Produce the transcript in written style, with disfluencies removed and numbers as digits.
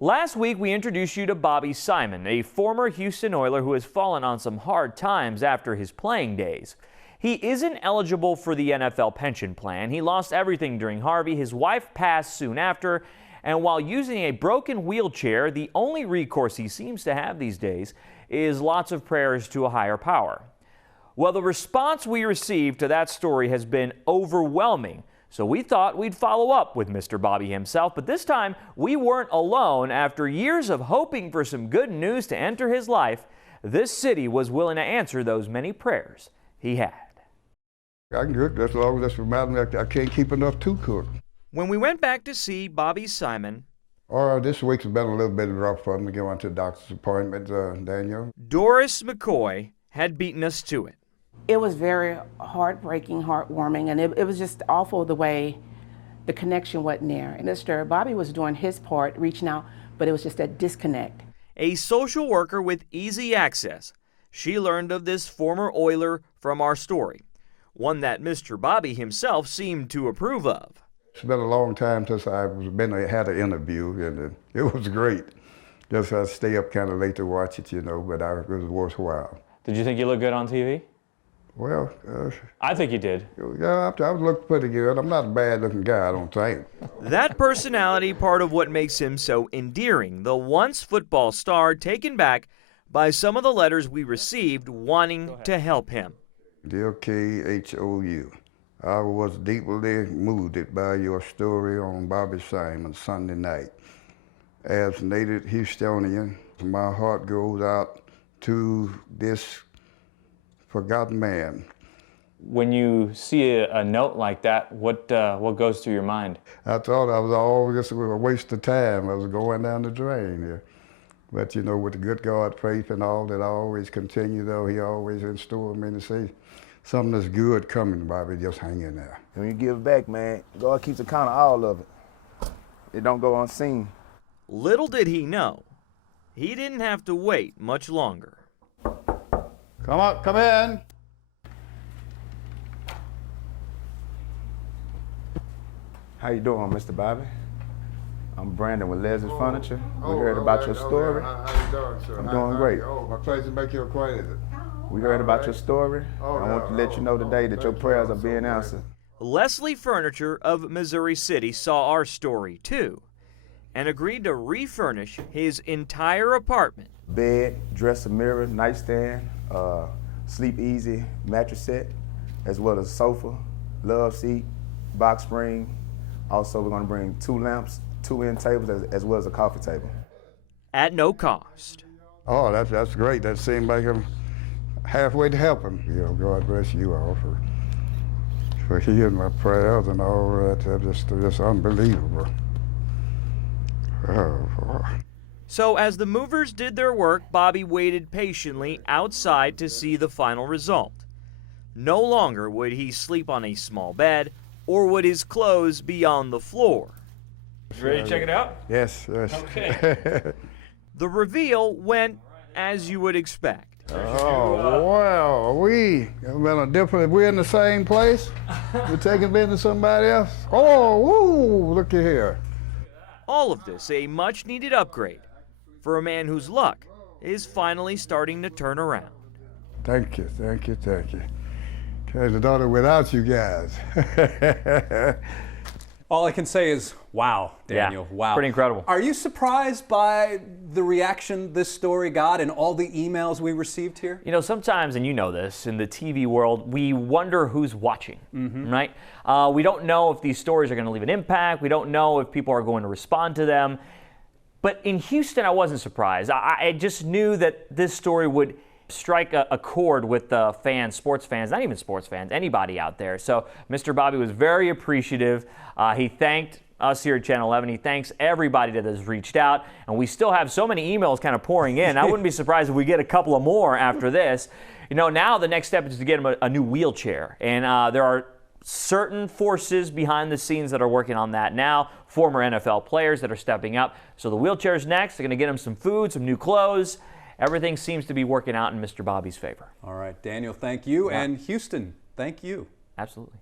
Last week, we introduced you to Bobby Simon, a former Houston Oiler who has fallen on some hard times after his playing days. He isn't eligible for the NFL pension plan. He lost everything during Harvey. His wife passed soon after. And while using a broken wheelchair, the only recourse he seems to have these days is lots of prayers to a higher power. Well, the response we received to that story has been overwhelming. So we thought we'd follow up with Mr. Bobby himself, but this time we weren't alone. After years of hoping for some good news to enter his life, this city was willing to answer those many prayers he had. I can cook, that's long as that's reminding me I can't keep enough to cook. When we went back to see Bobby Simon, This week's been a little bit rough for me going to the doctor's appointment, Daniel. Doris McCoy had beaten us to it. It was very heartbreaking, heartwarming, and it was just awful the way the connection wasn't there. And Mr. Bobby was doing his part, reaching out, but it was just that disconnect. A social worker with easy access, she learned of this former Oiler from our story, one that Mr. Bobby himself seemed to approve of. It's been a long time since had an interview, and it was great. Just had to stay up kind of late to watch it, but it was worthwhile. Did you think you looked good on TV? Well, I think you did. Yeah, I looked pretty good. I'm not a bad-looking guy, I don't think. That personality, part of what makes him so endearing. The once football star taken back by some of the letters we received wanting to help him. Dear KHOU, I was deeply moved by your story on Bobby Simon Sunday night. As native Houstonian, my heart goes out to this forgotten man. When you see a note like that, what goes through your mind? I thought I was all just a waste of time. I was going down the drain here. But with the good God faith and all that I always continue, though, he always instilled me to say, something that's good coming, Bobby, just hang in there. When you give back, man, God keeps account of all of it. It don't go unseen. Little did he know, he didn't have to wait much longer. Come in. How you doing, Mr. Bobby? I'm Brandon with Leslie's Furniture. We heard about your story. How you doing, sir? I'm doing great. My pleasure to make you acquainted. We heard about your story. I want to let you know today that your prayers are being answered. Leslie Furniture of Missouri City saw our story too and agreed to refurnish his entire apartment. Bed, dresser, mirror, nightstand, sleep easy mattress set, as well as sofa, love seat, box spring. Also, we're going to bring 2 lamps, 2 end tables, as well as a coffee table. At no cost. Oh, that's great. That seemed like I'm halfway to help him. God bless you all for hearing my prayers and all that. Just unbelievable. Oh, boy. So as the movers did their work, Bobby waited patiently outside to see the final result. No longer would he sleep on a small bed, or would his clothes be on the floor. Ready to check it out? Yes. Okay. The reveal went as you would expect. Oh, wow. We're in the same place? We're taking business to somebody else? Oh, woo, looky here. All of this a much-needed upgrade for a man whose luck is finally starting to turn around. Thank you. There's a daughter without you guys. All I can say is, wow, Daniel, yeah, wow. Pretty incredible. Are you surprised by the reaction this story got and all the emails we received here? Sometimes, and you know this, in the TV world, we wonder who's watching, right? We don't know if these stories are going to leave an impact. We don't know if people are going to respond to them. But in Houston, I wasn't surprised. I just knew that this story would strike a chord with the fans, sports fans, not even sports fans, anybody out there. So Mr. Bobby was very appreciative. He thanked us here at Channel 11. He thanks everybody that has reached out. And we still have so many emails kind of pouring in. I wouldn't be surprised if we get a couple of more after this. Now the next step is to get him a new wheelchair. And there are certain forces behind the scenes that are working on that now, former NFL players that are stepping up. So the wheelchair's next. They're going to get him some food, some new clothes. Everything seems to be working out in Mr. Bobby's favor. All right, Daniel, thank you. Yeah. And Houston, thank you. Absolutely.